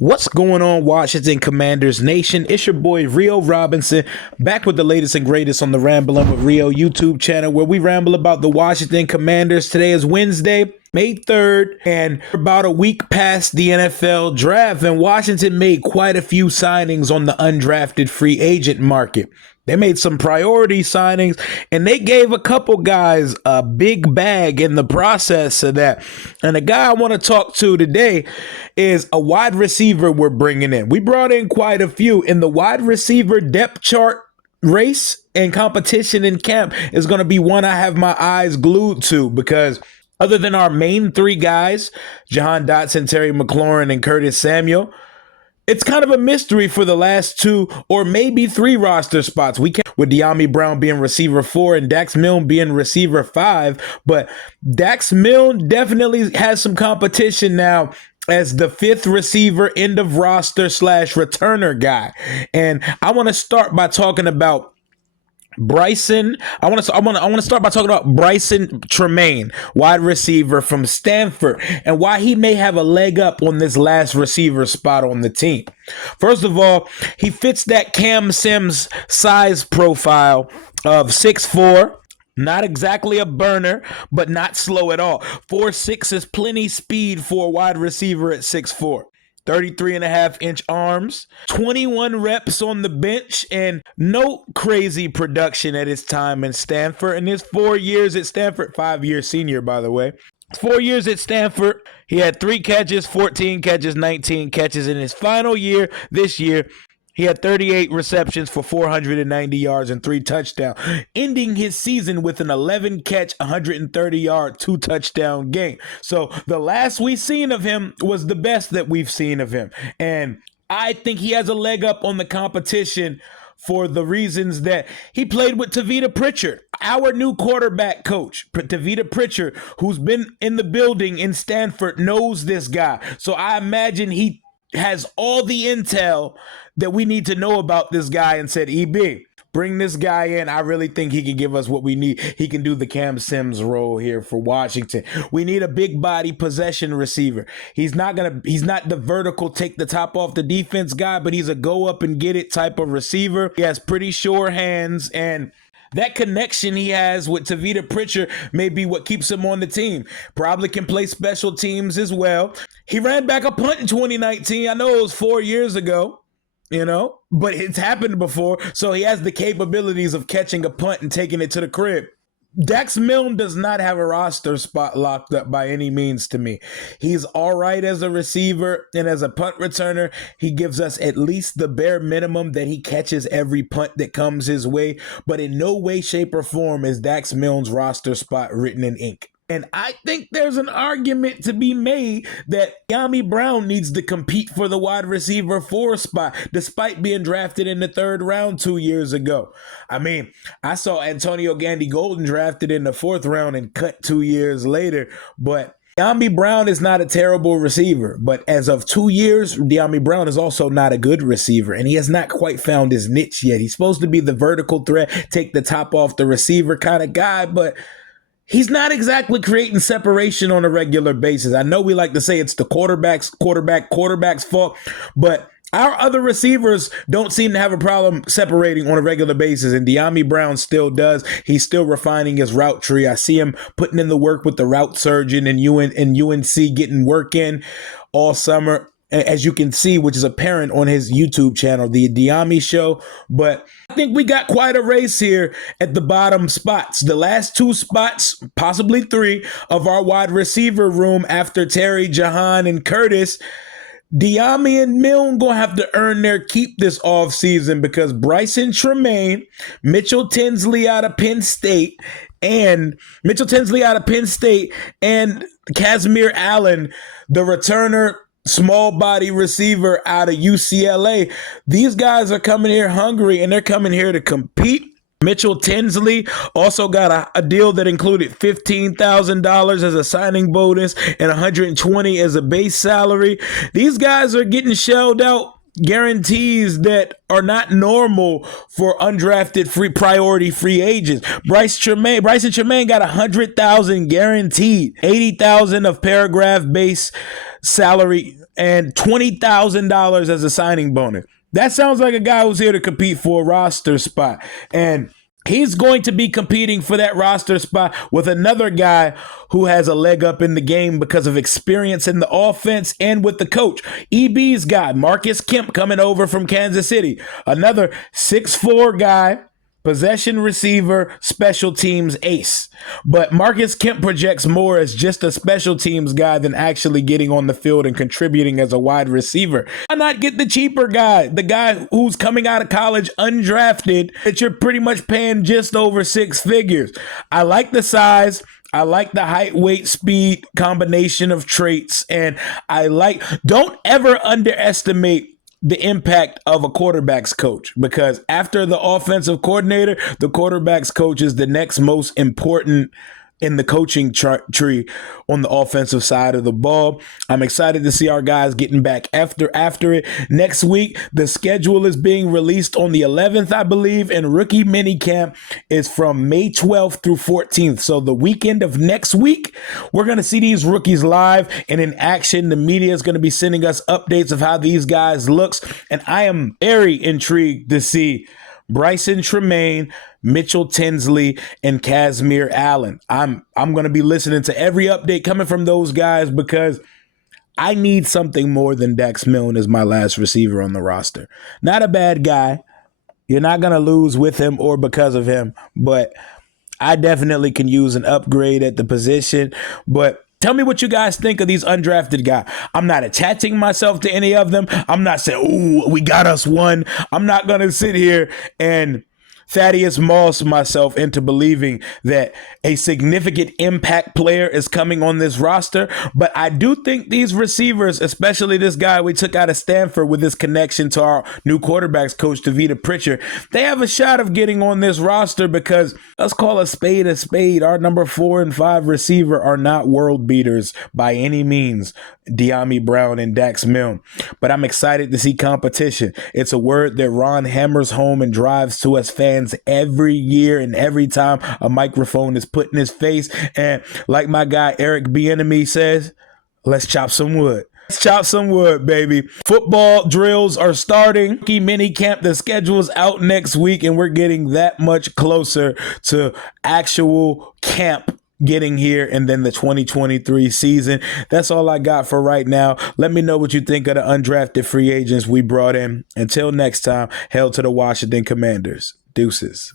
What's going on, Washington Commanders Nation? It's your boy Rio Robinson, back with the latest and greatest on the Ramblin' with Rio YouTube channel, where we ramble about the Washington Commanders. Today is Wednesday, May 3rd, and about a week past the NFL draft, and Washington made quite a few signings on the undrafted free agent market. They made some priority signings, and they gave a couple guys a big bag in the process of that. And the guy I want to talk to today is a wide receiver we're bringing in. We brought in quite a few in the wide receiver depth chart. Race and competition in camp is going to be one I have my eyes glued to, because other than our main three guys, Jahan Dotson, Terry McLaurin, and Curtis Samuel, it's kind of a mystery for the last two or maybe three roster spots. We can't, with Dyami Brown being receiver 4 and Dax Milne being receiver 5, but Dax Milne definitely has some competition now as the 5th receiver, end of roster / returner guy. And I want to start by talking about Brycen. I want to start by talking about Brycen Tremayne, wide receiver from Stanford, and why he may have a leg up on this last receiver spot on the team. First of all, he fits that Cam Sims size profile of 6'4". Not exactly a burner, but not slow at all. 4'6" is plenty speed for a wide receiver at 6'4". 33.5-inch arms, 21 reps on the bench, and no crazy production at his time in Stanford. In his 4 years at Stanford, 5-year senior, by the way. 4 years at Stanford, he had 3 catches, 14 catches, 19 catches. In his final year, this year, he had 38 receptions for 490 yards and 3 touchdowns, ending his season with an 11-catch, 130-yard, 2-touchdown game. So the last we seen of him was the best that we've seen of him. And I think he has a leg up on the competition for the reasons that he played with Tavita Pritchard, our new quarterback coach. Tavita Pritchard, who's been in the building in Stanford, knows this guy. So I imagine he has all the intel that we need to know about this guy and said, EB, bring this guy in. I really think he can give us what we need. He can do the Cam Sims role here for Washington. We need a big body possession receiver. He's not the vertical take the top off the defense guy, but he's a go up and get it type of receiver. He has pretty sure hands, and that connection he has with Tavita Pritchard may be what keeps him on the team. Probably can play special teams as well. He ran back a punt in 2019. I know it was 4 years ago, but it's happened before. So he has the capabilities of catching a punt and taking it to the crib. Dax Milne does not have a roster spot locked up by any means to me. He's all right as a receiver, and as a punt returner, he gives us at least the bare minimum that he catches every punt that comes his way, but in no way, shape, or form is Dax Milne's roster spot written in ink. And I think there's an argument to be made that Dyami Brown needs to compete for the wide receiver 4 spot, despite being drafted in the 3rd round 2 years ago. I mean, I saw Antonio Gandy Golden drafted in the 4th round and cut 2 years later, but Dyami Brown is not a terrible receiver. But as of 2 years, Dyami Brown is also not a good receiver, and he has not quite found his niche yet. He's supposed to be the vertical threat, take the top off the receiver kind of guy, but he's not exactly creating separation on a regular basis. I know we like to say it's the quarterback's fault, but our other receivers don't seem to have a problem separating on a regular basis, and Dyami Brown still does. He's still refining his route tree. I see him putting in the work with the route surgeon and UNC getting work in all summer, as you can see, which is apparent on his YouTube channel, the Dyami Show. But I think we got quite a race here at the bottom spots. The last 2 spots, possibly 3, of our wide receiver room after Terry, Jahan, and Curtis, Dyami and Milne gonna have to earn their keep this offseason, because Brycen Tremayne, Mitchell Tinsley out of Penn State, and Casimir Allen, the returner, small body receiver out of UCLA. These guys are coming here hungry, and they're coming here to compete. Mitchell Tinsley also got a deal that included $15,000 as a signing bonus and $120,000 as a base salary. These guys are getting shelled out guarantees that are not normal for undrafted priority free agents. Brycen Tremayne got $100,000 guaranteed, $80,000 of paragraph base salary and $20,000 as a signing bonus. That sounds like a guy who's here to compete for a roster spot. And he's going to be competing for that roster spot with another guy who has a leg up in the game because of experience in the offense and with the coach. EB's guy, Marcus Kemp, coming over from Kansas City. Another 6'4" guy, possession receiver, special teams ace. But Marcus Kemp projects more as just a special teams guy than actually getting on the field and contributing as a wide receiver. Why not get the cheaper guy, the guy who's coming out of college undrafted that you're pretty much paying just over 6 figures? I like the size. I like the height, weight, speed combination of traits. And don't ever underestimate the impact of a quarterback's coach, because after the offensive coordinator, the quarterback's coach is the next most important in the coaching tree on the offensive side of the ball. I'm excited to see our guys getting back after it. Next week, the schedule is being released on the 11th, I believe, and rookie minicamp is from May 12th through 14th. So the weekend of next week, we're going to see these rookies live and in action. The media is going to be sending us updates of how these guys looks, and I am very intrigued to see Brycen, Tremayne, Mitchell Tinsley, and Kazmeir Allen. I'm going to be listening to every update coming from those guys because I need something more than Dax Milne as my last receiver on the roster. Not a bad guy. You're not going to lose with him or because of him, but I definitely can use an upgrade at the position. But tell me what you guys think of these undrafted guys. I'm not attaching myself to any of them. I'm not saying, ooh, we got us one. I'm not going to sit here and Thaddeus Moss myself into believing that a significant impact player is coming on this roster. But I do think these receivers, especially this guy we took out of Stanford with his connection to our new quarterbacks coach, Tavita Pritchard, they have a shot of getting on this roster because let's call a spade a spade. Our number 4 and 5 receiver are not world beaters by any means, De'Ami Brown and Dax Milne. But I'm excited to see competition. It's a word that Ron hammers home and drives to us fans every year and every time a microphone is put in his face. And like my guy Eric Bieniemy says, let's chop some wood. Let's chop some wood, baby. Football drills are starting. Rookie mini camp, the schedule is out next week, and we're getting that much closer to actual camp getting here, and then the 2023 season. That's all I got for right now. Let me know what you think of the undrafted free agents we brought in. Until next time, hail to the Washington Commanders. Deuces.